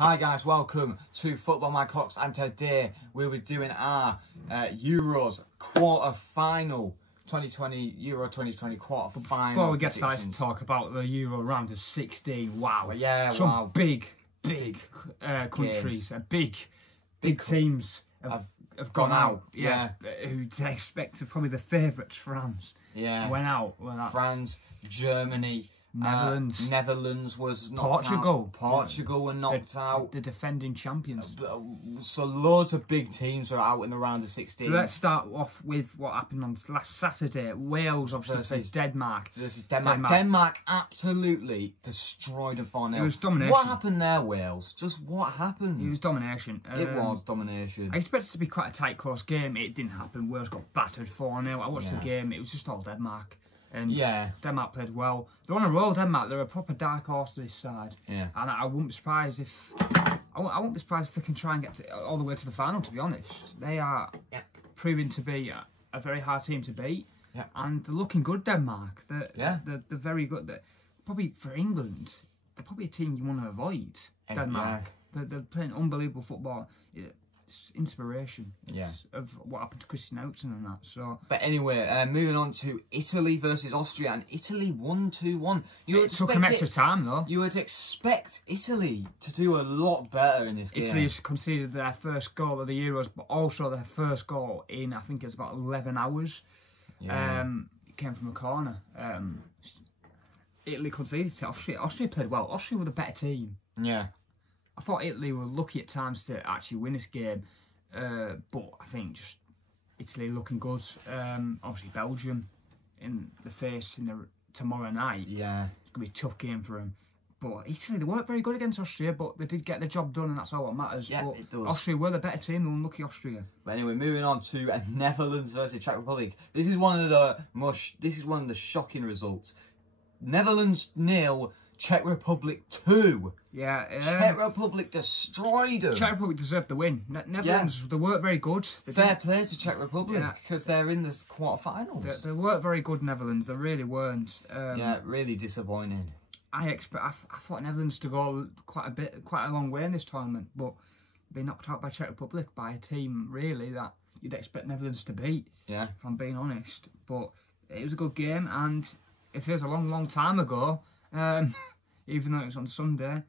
Hi guys, welcome to Football My Cox, and today we'll be doing our Euros quarter-final, Euro 2020 quarter-final. Before we get started to talk about the Euro round of 16, wow. Yeah, some wow. big countries, big teams have gone out. Yeah. Who'd expect probably the favourites, France. Yeah. Went out. France, Germany, Netherlands was knocked out. Portugal were knocked out. The defending champions. So loads of big teams are out in the round of 16. So let's start off with what happened on last Saturday. Wales obviously versus Denmark. This is Denmark absolutely destroyed a 4-0. It was domination. What happened there, Wales? Just what happened? It was domination. It was domination. I expected it to be quite a tight, close game. It didn't happen. Wales got battered 4-0. I watched the game. It was just all Denmark. And Denmark played well. They're on a roll, Denmark. They're a proper dark horse to this side. Yeah. And I wouldn't be surprised if I wouldn't be surprised if they can try and get all the way to the final. To be honest, they are proving to be a very hard team to beat. Yeah. And they're looking good, Denmark. They're very good. Probably for England, they're probably a team you want to avoid. Denmark. Yeah. They're playing unbelievable football. It's inspiration of what happened to Christian Eriksen and that. So, but anyway, moving on to Italy versus Austria, and Italy won 2-1. It took them extra time though. You would expect Italy to do a lot better in this game. Italy has conceded their first goal of the Euros, but also their first goal in, I think it was about 11 hours. Yeah. It came from a corner. Italy conceded to Austria. Austria played well. Austria were the better team. Yeah. I thought Italy were lucky at times to actually win this game, but I think just Italy looking good. Obviously Belgium in the face tomorrow night. Yeah, it's gonna be a tough game for them. But Italy, they weren't very good against Austria, but they did get the job done, and that's all that matters. Yeah, but it does. Austria were the better team, the unlucky Austria. But anyway, moving on to Netherlands versus Czech Republic. This is one of the shocking results. Netherlands 0. Czech Republic 2. Yeah. Czech Republic destroyed them. Czech Republic deserved the win. Netherlands, they weren't very good. Fair play to Czech Republic because they're in the quarterfinals. They weren't very good, Netherlands. They really weren't. Yeah, really disappointing. I thought Netherlands to go quite a long way in this tournament, but be knocked out by Czech Republic by a team really that you'd expect Netherlands to beat. Yeah. If I'm being honest, but it was a good game, and it feels a long time ago. Even though it was on Sunday,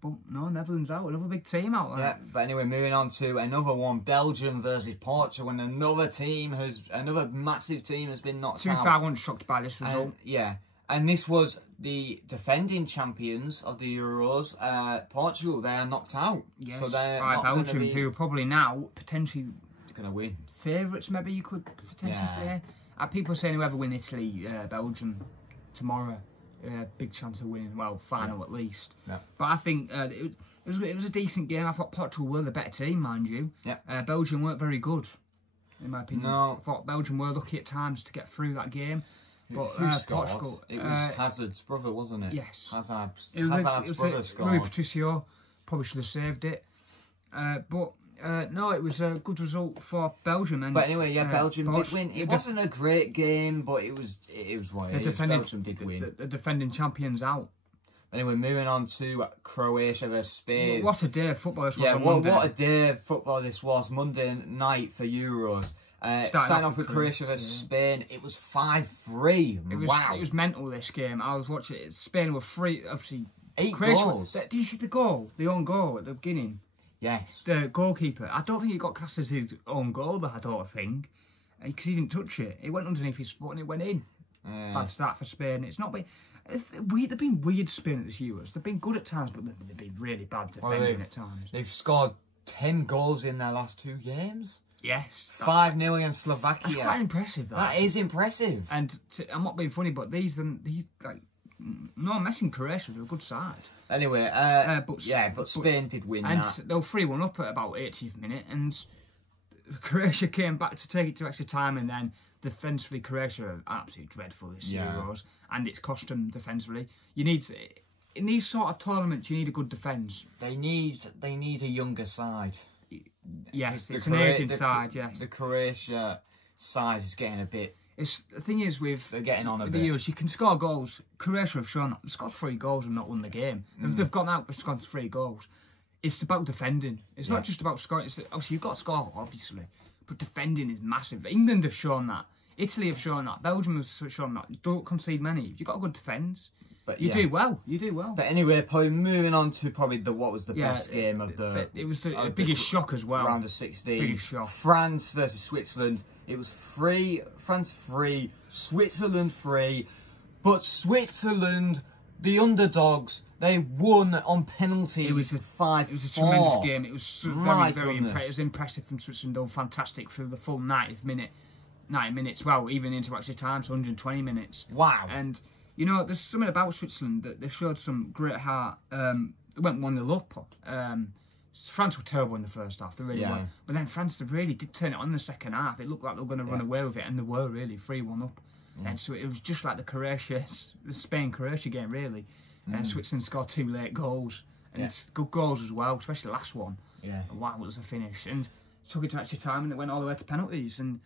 but no, Netherlands out, another big team out there. Yeah, but anyway, moving on to another one, Belgium versus Portugal, and another massive team has been knocked out. I wasn't shocked by this result. And this was the defending champions of the Euros, Portugal. They are knocked out. Yes, so they're by Belgium, who are probably now potentially going to win. Favourites, maybe you could potentially say. People saying whoever win Italy, Belgium tomorrow. Big chance of winning, well, final at least. Yeah. But I think it was a decent game. I thought Portugal were the better team, mind you. Yeah. Belgium weren't very good, in my opinion. No. I thought Belgium were lucky at times to get through that game. But who scored? Portugal, it was Hazard's brother, wasn't it? Yes. Hazard's brother scored. Rui Patricio probably should have saved it. No, it was a good result for Belgium. But anyway, Belgium did win. It wasn't a great game, but it was what it is. Belgium did win. The defending champions out. Anyway, moving on to Croatia versus Spain. What a day of football this was. Yeah, what a day of football this was. Monday night for Euros. Starting off with Croatia versus Spain, it was 5-3. Wow. It was mental, this game. I was watching it. Spain were free, obviously. 8 goals. Did you see the goal? The own goal at the beginning? Yes. The goalkeeper. I don't think he got classed as his own goal, but I don't think. Because he didn't touch it. It went underneath his foot and it went in. Bad start for Spain. It's not been... They've been weird, Spain, at this Euros. They've been good at times, but they've been really bad defending at times. They've scored 10 goals in their last 2 games. Yes. 5-0 against Slovakia. That's quite impressive, though. That is impressive. And I'm not being funny, but these like... No, messing Croatia were a good side. Anyway, but Spain did win and they were 3-1 up at about 80th minute, and Croatia came back to take it to extra time, and then defensively Croatia are absolutely dreadful this Euros, and it's cost them defensively. You need in these sort of tournaments, you need a good defence. They need a younger side. Yes, it's an aging side. Yes, the Croatia side is getting a bit the thing is with they're getting on a bit. The Euros, you can score goals. Croatia have shown that. They've scored 3 goals and not won the game. They've gone out but scored 3 goals. It's about defending. It's not just about scoring. Obviously, you've got to score, obviously, but defending is massive. England have shown that. Italy have shown that. Belgium have shown that. Don't concede many. You've got a good defence. But you do well. You do well. But anyway, probably moving on to what was the best game of the. It was the biggest shock as well. Round of 16. Biggest shock. France versus Switzerland. It was France 3, Switzerland 3, but Switzerland, the underdogs, they won on penalties. It was 5-4. It was a tremendous game. It was very impressive. It was impressive from Switzerland. Done fantastic through the full 90 minutes. Well, even into extra time, so 120 minutes. Wow. And you know, there's something about Switzerland that they showed some great heart. They went 1-0 up. France were terrible in the first half, they really were. But then France, they really did turn it on in the second half. It looked like they were going to run away with it, and they were really 3-1 up. And so it was just like the Spain-Croatia game, really. Switzerland scored 2 late goals, and good goals as well, especially the last one. Yeah. Wow, it was a finish. And took it to extra time, and it went all the way to penalties. And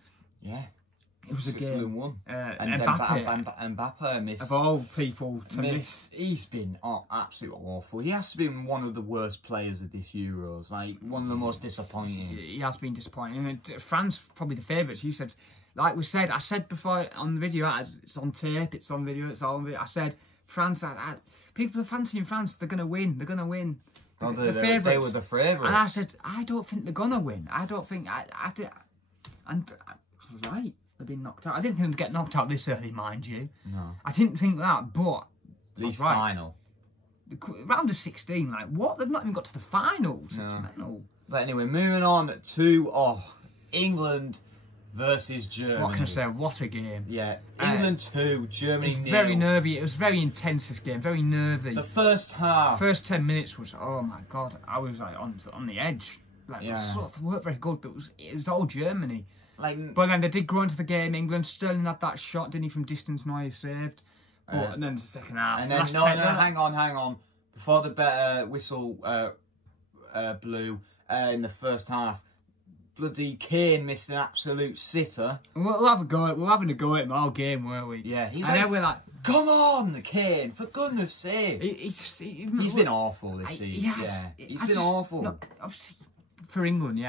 it was a game. Won. And Mbappe missed. Of all people to miss. He's been absolutely awful. He has been one of the worst players of this Euros. Like, one of the most disappointing. He has been disappointing. And France, probably the favourites. You said, like we said, I said before on the video, it's on tape, it's on video, it's all on video. I said, France, people are fancying France, they're going to win, they're going to win. Well, they were the favourites. And I said, I don't think they're going to win. I don't think, and I was right. They've been knocked out. I didn't think they'd get knocked out this early, mind you. No. I didn't think that, but... At least final. Round of 16, like, what? They've not even got to the finals. No. But anyway, moving on to England versus Germany. What can I say? What a game. Yeah. England 2, Germany 0. Very nervy. It was very intense, this game. Very nervy. The first half. The first 10 minutes was, oh my God. I was like on the edge. Like, sort of weren't very good. It was all Germany. But then they did grow into the game. England, Sterling had that shot, didn't he, from distance? No, he saved. But and then the second half. And then hang on. Before the whistle blew in the first half, bloody Kane missed an absolute sitter. We'll have a go. We're having a go at him all game, weren't we? Yeah. Then we're like, come on, Kane! For goodness' sake. He's been awful this season. He's been awful. Look, obviously, for England,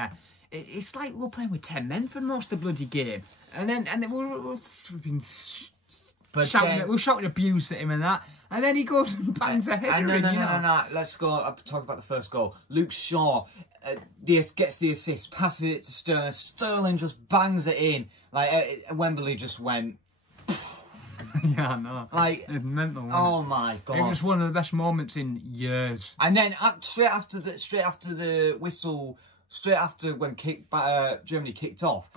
it's like we're playing with 10 men for most of the bloody game, and then we're shouting abuse at him and that, and then he goes and bangs a header. No. Let's go talk about the first goal. Luke Shaw gets the assist, passes it to Sterling. Sterling just bangs it in. Like Wembley just went. Yeah, I know. Like, it's mental. Oh my God! It was one of the best moments in years. And then straight after the whistle. Straight after when Germany kicked off,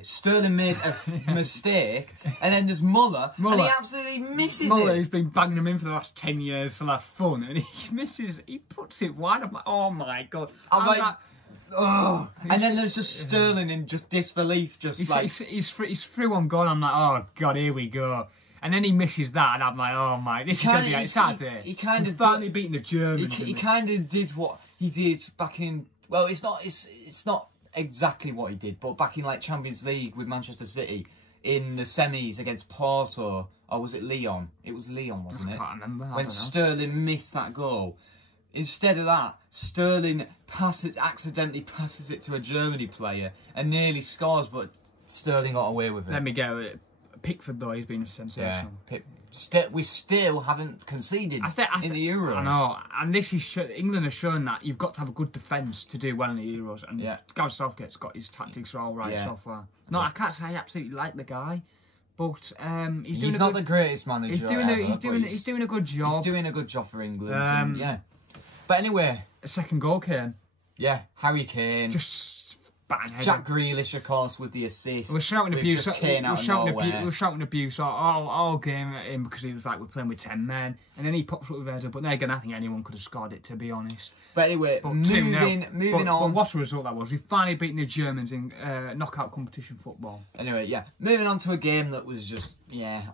Sterling made a mistake, and then there's Muller, and he absolutely misses it. He's been banging him in for the last 10 years for that fun, and he misses. He puts it wide. I'm like, oh my God! I'm like, oh. And then there's just Sterling in just disbelief, he's through on goal. I'm like, oh God, here we go. And then he misses that, and I'm like, oh my, this is gonna be exciting. He kind of finally beating the Germans. He kind of did what he did back in. Well, it's not exactly what he did, but back in like Champions League with Manchester City in the semis against Porto, or was it Lyon? It was Lyon, wasn't it? I can't remember. When Sterling missed that goal. Instead of that, Sterling accidentally passes it to a Germany player and nearly scores, but Sterling got away with it. Let me go. Pickford though, he's been sensational. We still haven't conceded in the Euros. I know, and this is England has shown that you've got to have a good defence to do well in the Euros. And Gareth Southgate's got his tactics all right so far. No, I can't say I absolutely like the guy, but he's not the greatest manager. He's doing a good job. He's doing a good job for England. But anyway, a second goal came. Yeah, Harry Kane. Just Jack Grealish, of course, with the assist. We're shouting abuse. We're shouting abuse all game at him because he was like, we're playing with 10 men, and then he pops up with a header. But then again, I think anyone could have scored it, to be honest. But anyway, moving on. But what a result that was! We've finally beaten the Germans in knockout competition football. Anyway, moving on to a game that was just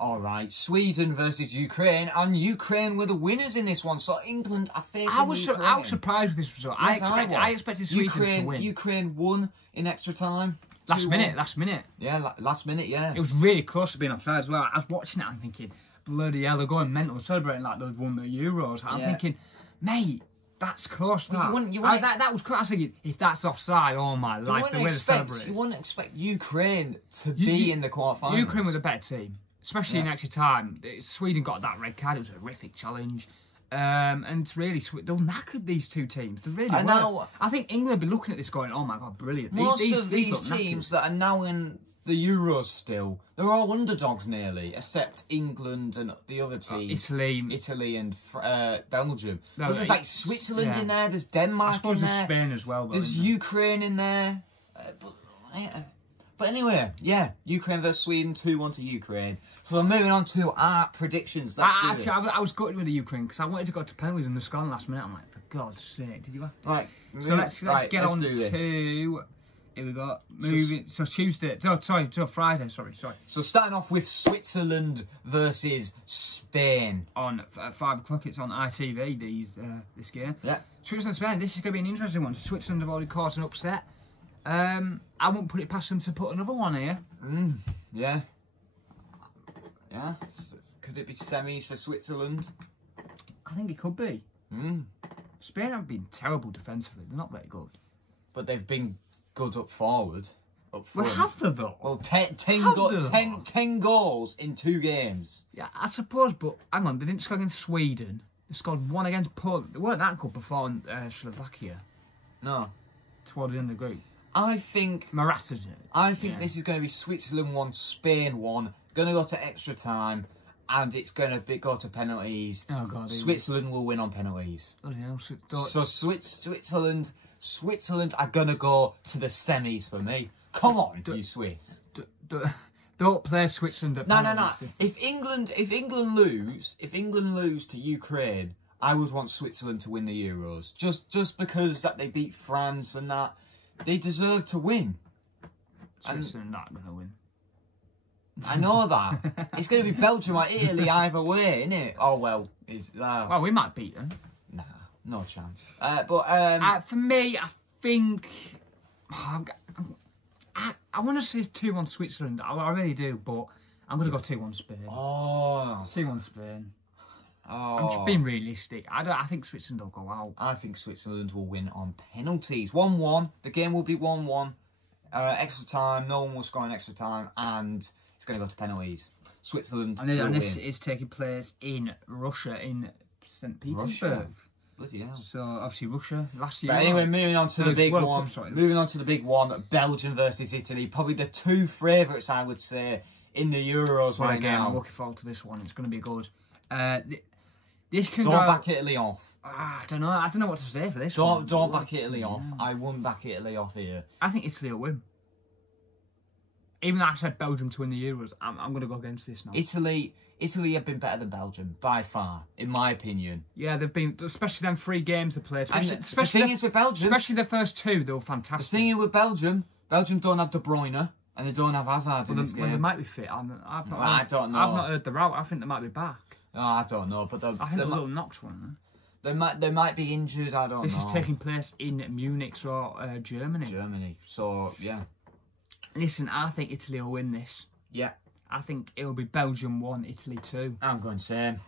all right. Sweden versus Ukraine, and Ukraine were the winners in this one. So England are facing Ukraine. I was surprised with this result. I expected Sweden to win. Ukraine won in extra time. Last minute. Yeah, last minute, yeah. It was really close to being offside as well. I was watching it and thinking, bloody hell, they're going mental, celebrating like they've won the Euros. I'm thinking, mate, that's close. That was close. I was thinking, if that's offside, oh my life, the way they celebrate. You wouldn't expect Ukraine to be in the quarterfinals. Ukraine was a better team, especially in extra time. Sweden got that red card. It was a horrific challenge. And it's really sweet. They're knackered, these two teams. They really were. I think England will be looking at this going, oh my God, brilliant. Most of these teams that are now in the Euros still, they're all underdogs nearly, except England and the other teams. Italy and Belgium. No, but there's like Switzerland in there, there's Denmark in there. There's Spain as well, though. There's Ukraine in there. But anyway, yeah, Ukraine versus Sweden, 2-1 to Ukraine. So we're moving on to our predictions. Actually, I was gutted with the Ukraine because I wanted to go to penalties and they scored last minute. I'm like, for God's sake, did you have to? Right. So let's get on to... Here we go. So Tuesday. Friday, sorry. So starting off with Switzerland versus Spain. On at 5 o'clock, it's on ITV, this game. Yeah. Switzerland, Spain, this is going to be an interesting one. Switzerland have already caught an upset. I won't put it past them to put another one here. Yeah. Yeah. Could it be semis for Switzerland? I think it could be. Spain haven't been terrible defensively. They're not very good. But they've been good up forward. Up front. Well, have they though? Well, 10 goals in 2 games. Yeah, I suppose, but hang on, they didn't score against Sweden. They scored 1 against Poland. They weren't that good before Slovakia. No. Toward the end of the group. I think... Morata did it. I think this is going to be Switzerland 1, Spain 1. Going to go to extra time. And it's going to go to penalties. Oh, God. Switzerland will win on penalties. Oh, yeah, so Switzerland are going to go to the semis for me. Come on, you Swiss. Don't play Switzerland at penalties. No. If England lose to Ukraine, I would want Switzerland to win the Euros. Just because that they beat France and that. They deserve to win. Switzerland not going to win. I know that. It's going to be Belgium or Italy either way, isn't it? Oh, well. Well, we might beat them. Nah, no chance. For me, I think... I want to say it's 2-1 Switzerland. I really do, but I'm going to go 2-1 Spain. Oh. 2-1 Spain. Oh. I'm just being realistic. I think Switzerland will go out. I think Switzerland will win on penalties. 1-1. The game will be 1-1. Extra time. No one will score in extra time. And it's going to go to penalties. Switzerland will win. This is taking place in Russia, in St. Petersburg. Bloody hell. So, obviously, Russia last year. But anyway, moving on to the big one. Moving on to the big one. Belgium versus Italy. Probably the 2 favourites, I would say, in the Euros right now. I'm looking forward to this one. It's going to be good. This can don't back Italy off. I don't know what to say for this. Don't back Italy off. I wouldn't back Italy off here. I think Italy will win. Even though I said Belgium to win the Euros, I'm going to go against this now. Italy have been better than Belgium by far, in my opinion. Yeah, they've been, especially them 3 games they played. Especially the thing is with Belgium, especially the first 2, they were fantastic. The thing is with Belgium don't have De Bruyne and they don't have Hazard in this game. Well, they might be fit. I don't know. I've not heard the route. I think they might be back. Oh, I don't know, but I think they're a little knocked one. They might be injured. I don't know. This is taking place in Munich, so Germany. So yeah. Listen, I think Italy will win this. Yeah. I think it will be Belgium 1, Italy 2. I'm going same.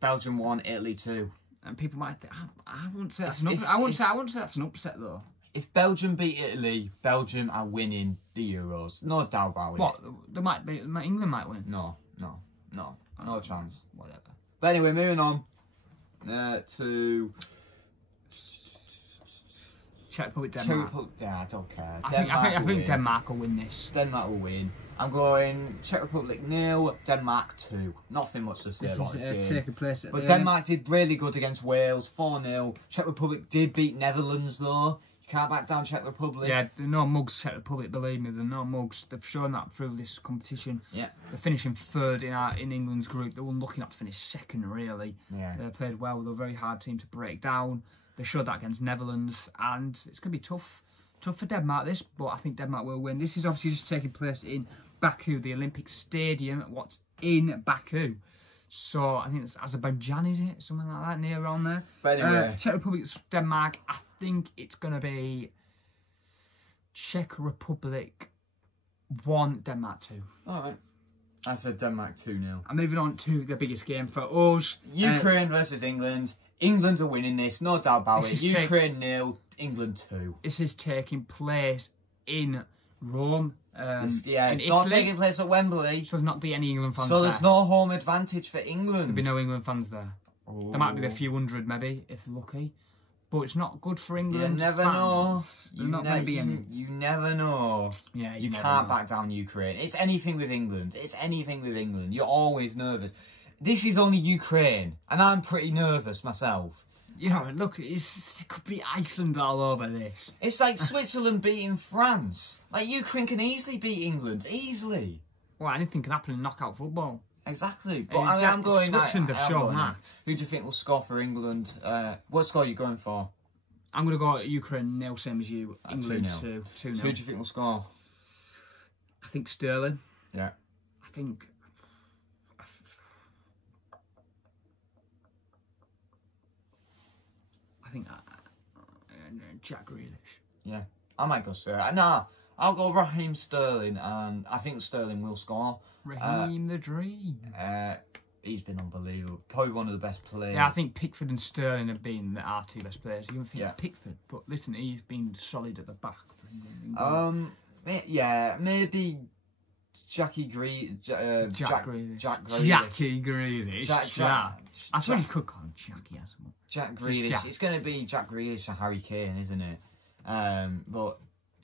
Belgium 1, Italy 2. And people might think I wouldn't say that's an upset. I wouldn't say that's an upset though. If Belgium beat Italy, Belgium are winning the Euros. No doubt about it. What? They might be. England might win. No chance. Whatever. But anyway, moving on to Czech Republic, Denmark. I don't care. I think Denmark will win this. Denmark will win. I'm going Czech Republic 0, Denmark 2. Nothing much to say about this game. Taking place but Denmark did really good against Wales, 4-0. Czech Republic did beat Netherlands though. You can't back down Czech Republic. Yeah, they're no mugs, Czech Republic, believe me, they're no mugs. They've shown that through this competition. Yeah. They're finishing 3rd in England's group. They were lucky not to finish 2nd, really. Yeah. They played well. They're a very hard team to break down. They showed that against Netherlands, and it's going to be tough for Denmark, this, but I think Denmark will win. This is obviously just taking place in Baku, the Olympic Stadium, what's in Baku. So, I think it's Azerbaijan, is it? Something like that, near around there. But anyway. Czech Republic, Denmark, I think it's going to be Czech Republic 1, Denmark 2. All right. I said Denmark 2-0. I'm moving on to the biggest game for us. Ukraine versus England. England are winning this, no doubt about it. Ukraine 0, England 2. This is taking place in Rome. It's not taking place at Wembley. So there'll not be any England fans there. So there's no home advantage for England. There'll be no England fans there. Ooh. There might be a few hundred maybe, if lucky. But it's not good for England. You never fans. know. There's not going to be any. You never know. Yeah, you can't back down Ukraine. It's anything with England. It's anything with England. You're always nervous. This is only Ukraine, and I'm pretty nervous myself. You know, look, it could be Iceland all over this. It's like Switzerland beating France. Like, Ukraine can easily beat England. Easily. Well, anything can happen in knockout football. Exactly. But I'm going... Switzerland have shown that. Who do you think will score for England? What score are you going for? I'm going to go Ukraine 0, same as you. England 2-0. 2-0. So who do you think will score? I think Sterling. Yeah. I think... Jack Grealish. Yeah, I might go Sterling. Nah, I'll go Raheem Sterling, and I think Sterling will score. Raheem the Dream. He's been unbelievable. Probably one of the best players. Yeah, I think Pickford and Sterling have been our 2 best players. You don't think Pickford, but listen, he's been solid at the back for England. Yeah, maybe Jackie Grealish. Jack Grealish. Jackie Grealish. I suppose you could call him Jackie. Jack Grealish. It's going to be Jack Grealish and Harry Kane, isn't it? But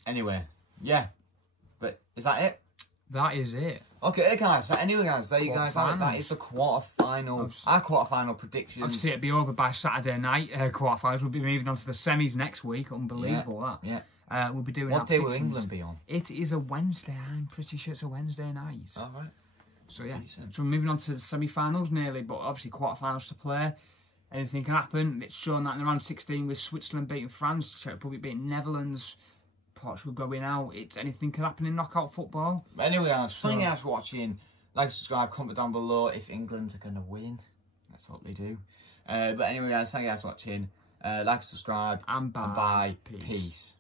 anyway, yeah. But is that it? That is it. Okay, guys. So anyway, guys, there you guys have it. That is the quarter-final. Our quarter-final predictions. Obviously, it'll be over by Saturday night. Quarter-finals. We'll be moving on to the semis next week. Unbelievable, that. Yeah. We'll be doing. What day will England be on? It is a Wednesday. I'm pretty sure it's a Wednesday night. All right. So yeah. Decent. So we're moving on to the semi-finals nearly, but obviously quarter-finals to play. Anything can happen. It's shown that in the round 16 with Switzerland beating France, Czech Republic beating Netherlands, Portugal going out. It's anything can happen in knockout football. But anyway, guys, thank you guys for watching. Like, subscribe, comment down below if England are going to win. Let's hope they do. But anyway, guys, thank you guys for watching. Like, subscribe, and bye. Peace.